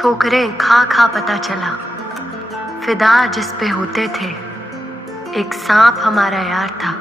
ठोकरें खा खा पता चला, फिदा जिस पे होते थे एक सांप हमारा यार था।